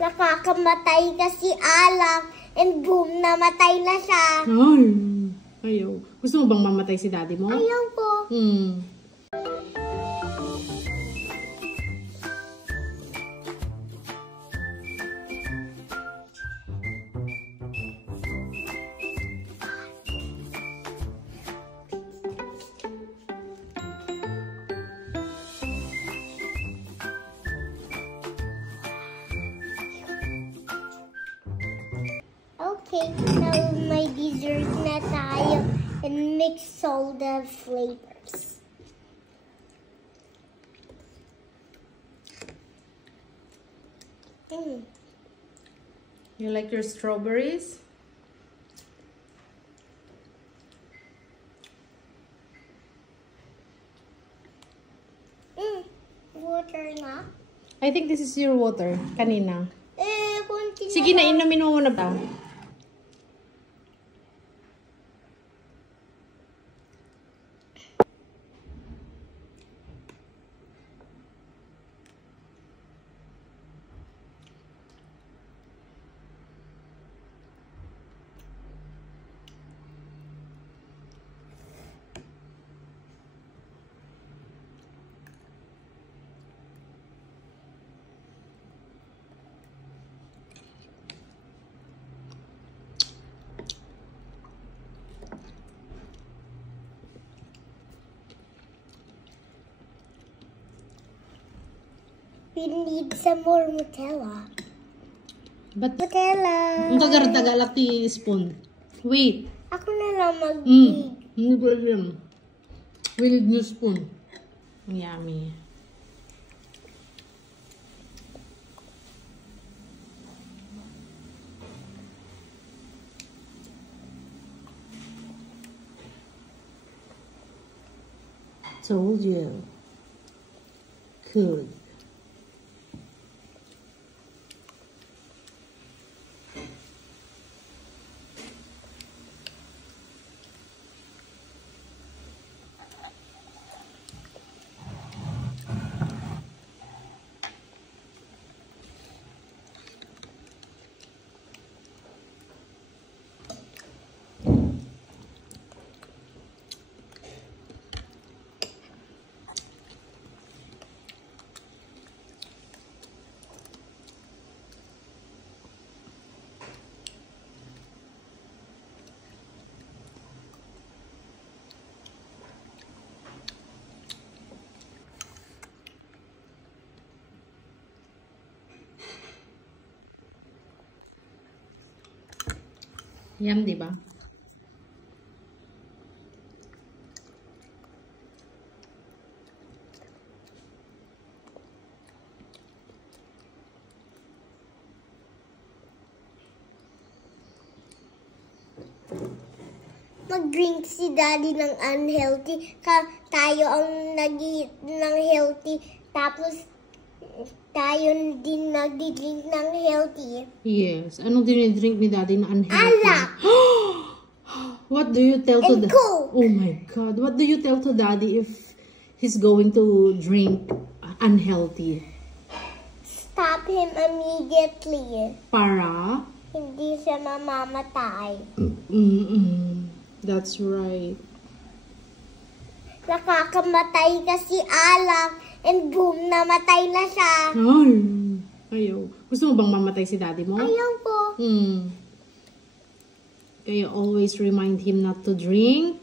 Nakakamatay kasi alak. And boom, namatay na siya. Ay, ayaw. Gusto mo bang mamatay si daddy mo? Ayaw po. Okay, now my dessert na tayo and mix all the flavors. You like your strawberries? Water na? I think this is your water. Kanina. Kunti na. Sige na, inumin mo muna pa. We need some more Nutella. But, Nutella. ang tagar-tagalak ti spoon. Wait. Ako na lang mag-dig. Hindi ko alam. We need new spoon. Yummy. Told you. Good. Yum, di ba? Mag-drink si daddy ng unhealthy. Tayo ang nag-eat ng healthy. Tapos, tayo din nag-drink ng healthy. Yes. Anong dinidrink ni daddy na unhealthy? Alak! What do you tell to And daddy? Coke. Oh my God. What do you tell to daddy if he's going to drink unhealthy? Stop him immediately. Para? Hindi siya mamamatay. That's right. Nakakamatay kasi alak. And boom, namatay na siya. Ay, ayaw. Gusto mo bang mamatay si daddy mo? Ayaw po. Kaya always remind him not to drink?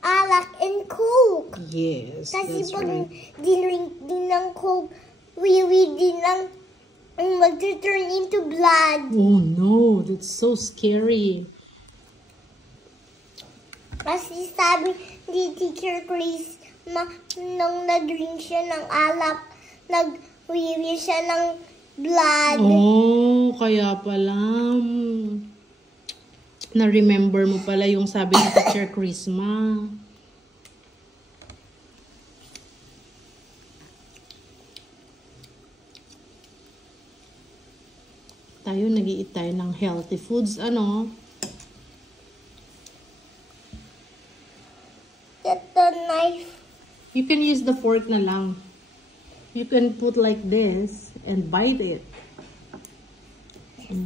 Alak and Coke. Yes, Kasi that's pag right. dinrink din ng Coke, wiwi din ang mag-turn into blood. Oh no, that's so scary. Kasi sabi ni Teacher Chris, nung nag-drink siya ng alak, nag-wiwi siya ng blood. Oh, kaya pala. Na-remember mo pala yung sabi ni Teacher Chrisma. Tayo, nag-i-eat tayo ng healthy foods. Ano? Get the knife. You can use the fork na lang. You can put like this and bite it. Wow.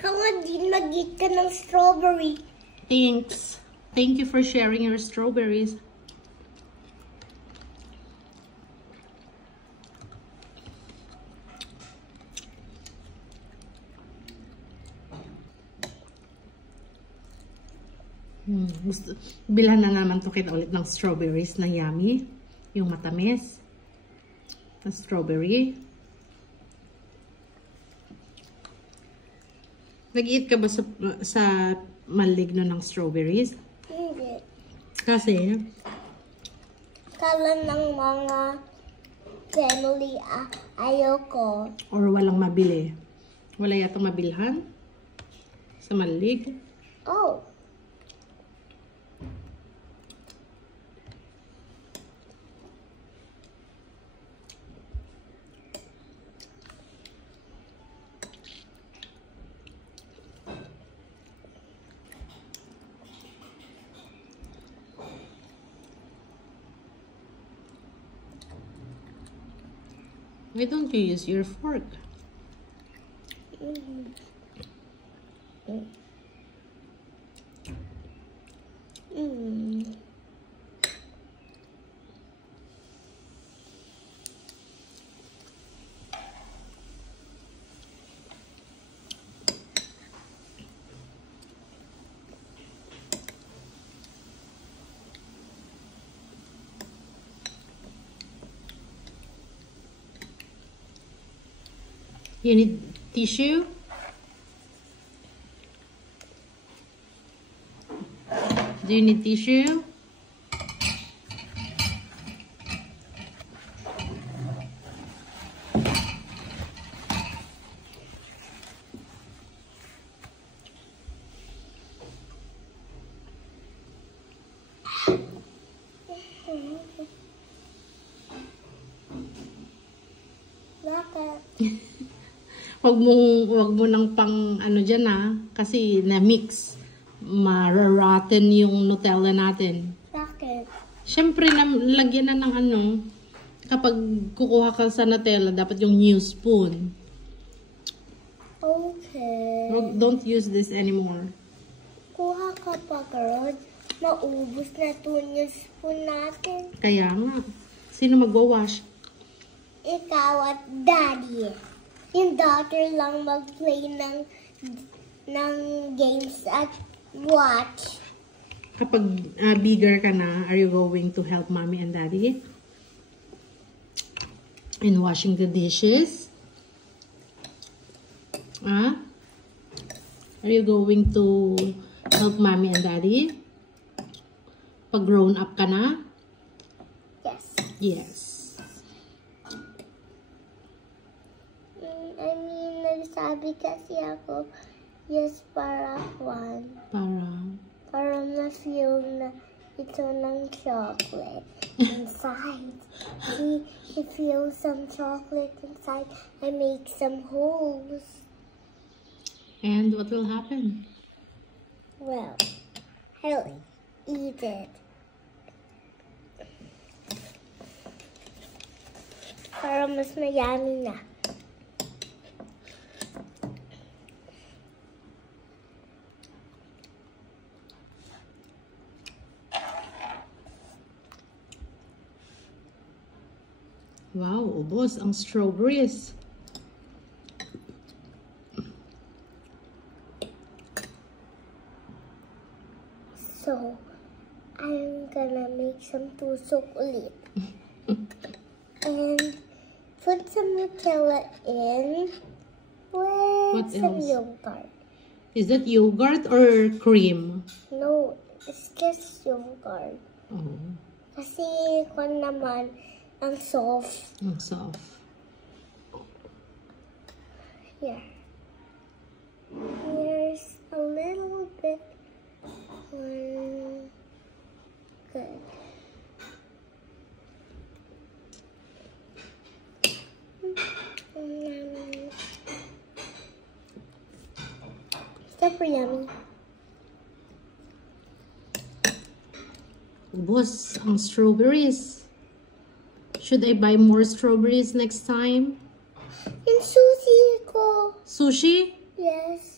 Kaya din mag-eat ka ng strawberry. Thanks. Thank you for sharing your strawberries. Bilhan na naman to kita ulit ng strawberries na yummy. Yung matamis. Na strawberry. Nag-eat ka ba sa maligno ng strawberries? Hindi. Kasi? Kala ng mga family ayoko. Or walang mabili? Wala yatang mabilhan? Sa malig? Oh. Why don't you use your fork? You need tissue? Do you need tissue? Bakit? Wag mo nang pang ano dyan kasi na-mix. Mararotten yung Nutella natin. Bakit? Siyempre, lagyan na ng kapag kukuha ka sa Nutella, dapat yung new spoon. Okay. Don't use this anymore. Kuha ka pa, girl. Naubos na to yung spoon natin. Kaya nga. Sino mag-wash? Ikaw at daddy. Yung daughter lang mag-play ng games at watch. Kapag bigger ka na, are you going to help mommy and daddy in washing the dishes? Are you going to help mommy and daddy? Pag grown up ka na? Yes. Yes. Nagsabi kasi ako, yes, para one. Para ma-feel na ito ng chocolate inside. See, I feel some chocolate inside. I make some holes. And what will happen? Well, I'll eat it. Para mas mayami na. Wow, ubos ang strawberries. So, I'm gonna make some tusok ulit. And put some Nutella in with some yogurt. Is that yogurt or cream? No, it's just yogurt. Oh. Kasi kung naman, ang soft. Ang soft. Here. Here's a little bit. Good. Super yummy. Boss, ang strawberries. Should I buy more strawberries next time? And sushi ko. Sushi? Yes.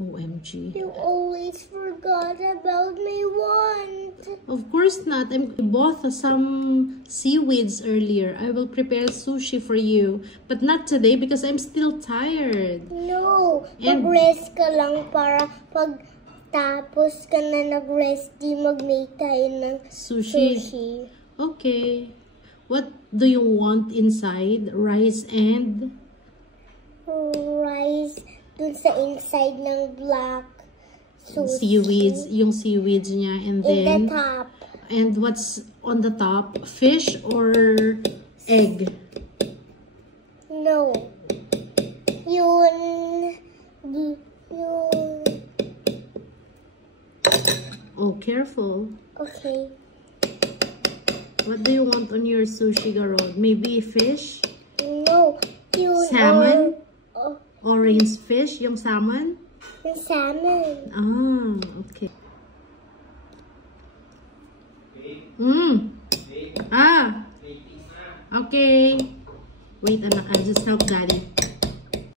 OMG. You always forgot about my want. Of course not. I bought some seaweeds earlier. I will prepare sushi for you. But not today because I'm still tired. No. And- Mag-rest ka lang para pag tapos ka na nag-rest, di mag-make tayo ng Sushi. sushi. Okay. What do you want inside? Rice and... Rice dun sa inside ng black sushi. seaweeds, yung seaweeds niya, and In then the top. and what's on the top? Fish or egg? No. Yun. Oh, careful. Okay. What do you want on your sushi, Garod? Maybe fish? No. Yun. Salmon? Oh, Orange fish, yung salmon? yung salmon. Ah, okay. Ah, okay. Wait, anak, I'll just help Daddy.